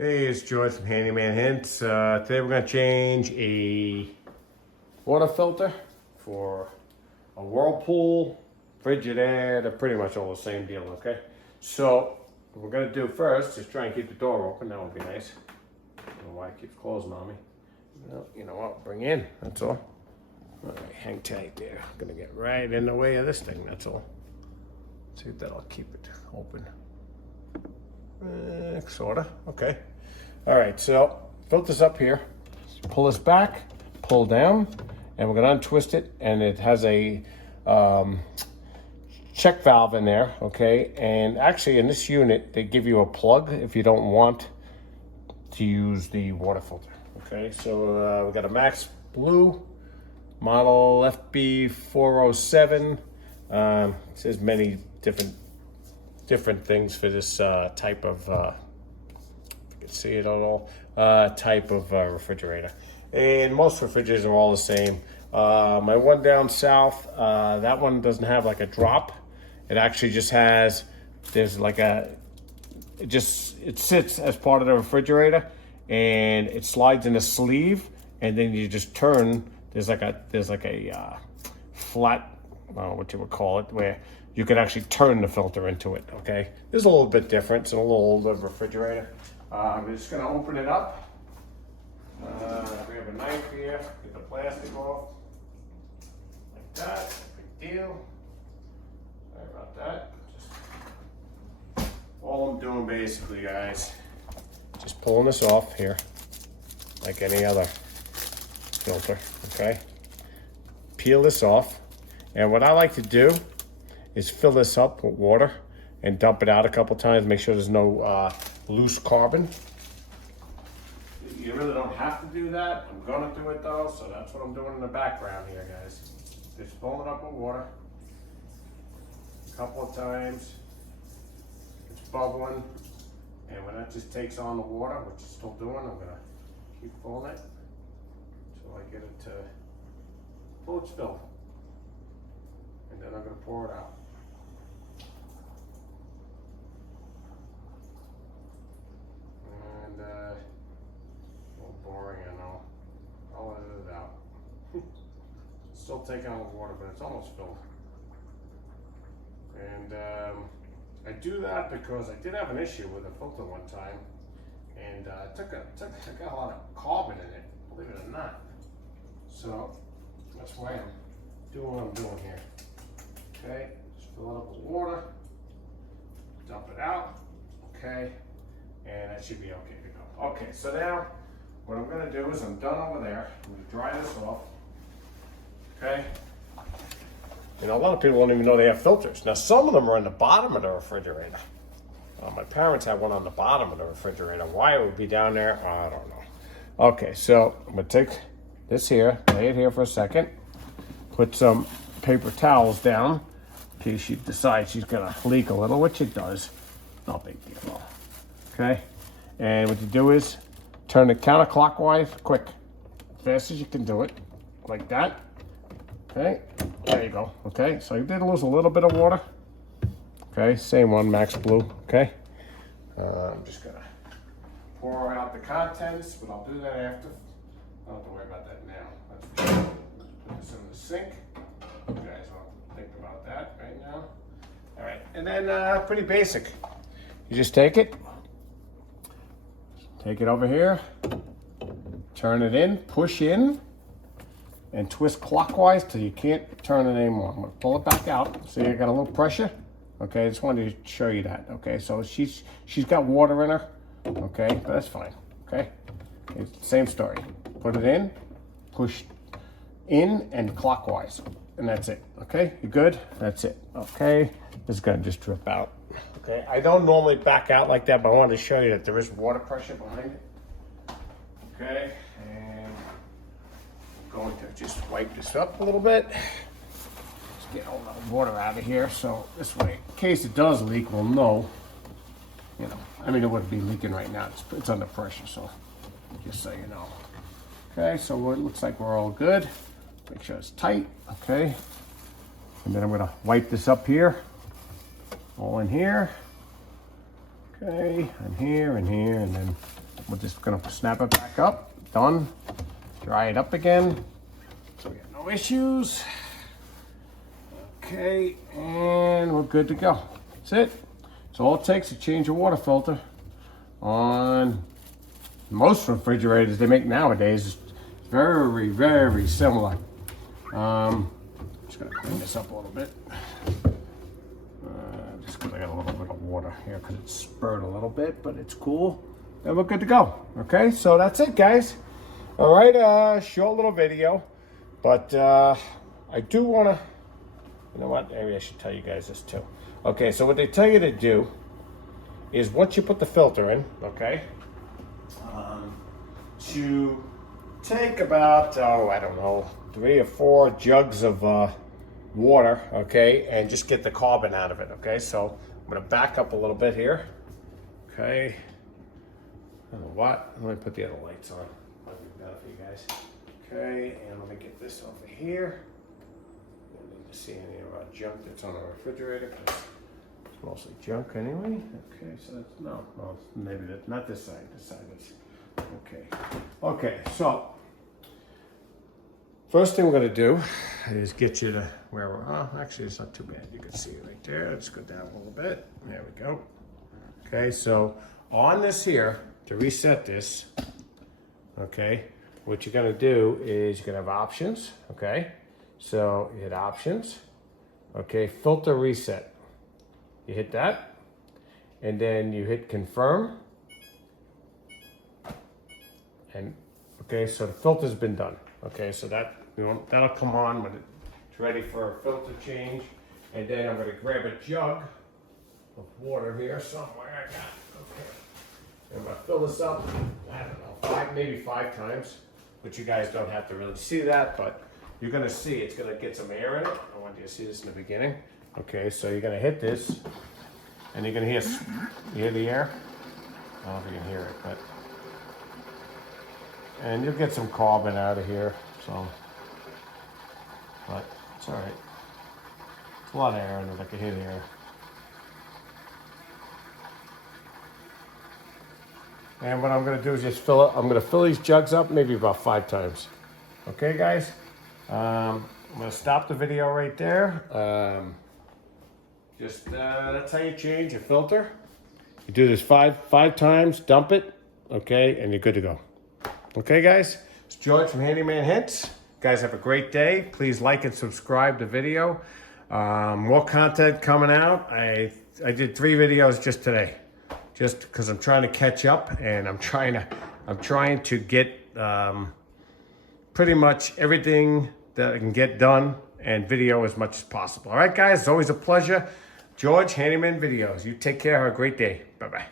Hey, it's George from Handyman Hints. Today we're going to change a water filter for a Whirlpool, Frigidaire. They're pretty much all the same deal, okay? So what we're going to do first is try and keep the door open. That would be nice. I don't know why it keeps closing on me. Well, you know what? Bring in, that's all. All right, hang tight there. I'm going to get right in the way of this thing, that's all. See if that'll keep it open. Sorta, okay. All right, so filter's up here. Pull this back, pull down, and we're gonna untwist it, and it has a check valve in there, okay? And actually in this unit, they give you a plug if you don't want to use the water filter, okay? So we got a Max Blue, model FB407. It says many different things for this type of, you can see it on all, type of refrigerator. And most refrigerators are all the same. My one down south, that one doesn't have like a drop. It actually just has, there's like it sits as part of the refrigerator and it slides in a sleeve, and then you just turn, there's like a flat, I don't know what you would call it, where you could actually turn the filter into it, okay? This is a little bit different. It's a little older refrigerator. I'm just gonna open it up. We have a knife here, get the plastic off. Like that, big deal. Sorry about that. All I'm doing basically, guys, just pulling this off here, like any other filter, okay? Peel this off. And what I like to do is fill this up with water and dump it out a couple times, make sure there's no loose carbon. You really don't have to do that. I'm gonna do it though, so that's what I'm doing in the background here, guys. Just filling it up with water a couple of times. It's bubbling, and when that just takes on the water, which it's still doing, I'm gonna keep filling it until I get it to full its fill. And then I'm gonna pour it out. And a little boring, I know. I'll edit it out. Still taking on the water, but it's almost filled. And I do that because I did have an issue with a filter one time, and I got a lot of carbon in it, believe it or not. So that's why I'm doing what I'm doing here. Okay, just fill it up with water, dump it out, okay, and that should be okay to go. Okay, so now what I'm gonna do is I'm done over there. I'm gonna dry this off, okay? You know, a lot of people don't even know they have filters. Now, some of them are in the bottom of the refrigerator. My parents had one on the bottom of the refrigerator. Why it would be down there, I don't know. Okay, so I'm gonna take this here, lay it here for a second, put some paper towels down in case she decides she's gonna leak a little, which it does. No big deal. Okay, and what you do is turn it counterclockwise, quick, as fast as you can do it, like that. Okay, there you go. Okay, so you did lose a little bit of water. Okay, same one, Max Blue. Okay, I'm just gonna pour out the contents, but I'll do that after. I don't have to worry about that now. Let's put this in the sink. You guys won't think about that right now. All right, and then pretty basic. You just take it over here, turn it in, push in, and twist clockwise till you can't turn it anymore. I'm gonna pull it back out. See, I got a little pressure. Okay, I just wanted to show you that. Okay, so she's got water in her. Okay, but that's fine. Okay, it's the same story. Put it in, push in and clockwise, and that's it. Okay, you good? That's it. Okay, this is gonna just drip out. Okay, I don't normally back out like that, but I wanted to show you that there is water pressure behind it. Okay, and I'm going to just wipe this up a little bit. Just get all the water out of here, so this way, in case it does leak, we'll know. You know, I mean, it wouldn't be leaking right now. It's under pressure, so just so you know. Okay, so it looks like we're all good. Make sure it's tight, okay? And then I'm gonna wipe this up here, all in here. Okay, and here, and then we're just gonna snap it back up. Done. Dry it up again. So we got no issues. Okay, and we're good to go. That's it. So all it takes to change a water filter on most refrigerators they make nowadays. It's very, very similar. Just gonna clean this up a little bit. Just because I got a little bit of water here because it spurred a little bit, but it's cool. And we're good to go. Okay, so that's it, guys. All right, short little video, but I do want to, you know what, maybe I should tell you guys this too. Okay, so what they tell you to do is once you put the filter in, okay, to take about, I don't know, 3 or 4 jugs of water, okay, and just get the carbon out of it, okay? So I'm gonna back up a little bit here, okay? I don't know what, let me put the other lights on. That'll be better for you guys. Okay, and let me get this over here. Don't need to see any of our junk that's on our refrigerator, 'cause it's mostly junk anyway. Okay, so that's, no, well, maybe that, not this side is, okay. Okay, so, first thing we're gonna do is get you to where we're, oh, actually it's not too bad. You can see it right there. Let's go down a little bit. There we go. Okay, so on this here, to reset this, okay, what you're gonna do is you're gonna have options, okay? So you hit options, okay, filter reset. You hit that, and then you hit confirm. And okay, so the filter's been done. Okay, so that, you know, that'll come on when it's ready for a filter change. And then I'm gonna grab a jug of water here somewhere. I got it. Okay. I'm gonna fill this up, I don't know, maybe 5 times. But you guys don't have to really see that, but you're gonna see it's gonna get some air in it. I want you to see this in the beginning. Okay, so you're gonna hit this, and you're gonna hear, you hear the air? I don't know if you can hear it, but, and you'll get some carbon out of here, so, but it's all right. It's a lot of air in it, I can hear the air. And what I'm gonna do is just fill it, I'm gonna fill these jugs up maybe about 5 times. Okay, guys? I'm gonna stop the video right there. That's how you change your filter. You do this five times, dump it, okay, and you're good to go. Okay, guys? It's George from Handyman Hints. Guys, have a great day. Please like and subscribe to the video. More content coming out. I did 3 videos just today, just because I'm trying to catch up, and I'm trying to get pretty much everything that I can get done and video as much as possible. All right, guys, it's always a pleasure. George, Handyman Videos. You take care. Have a great day. Bye-bye.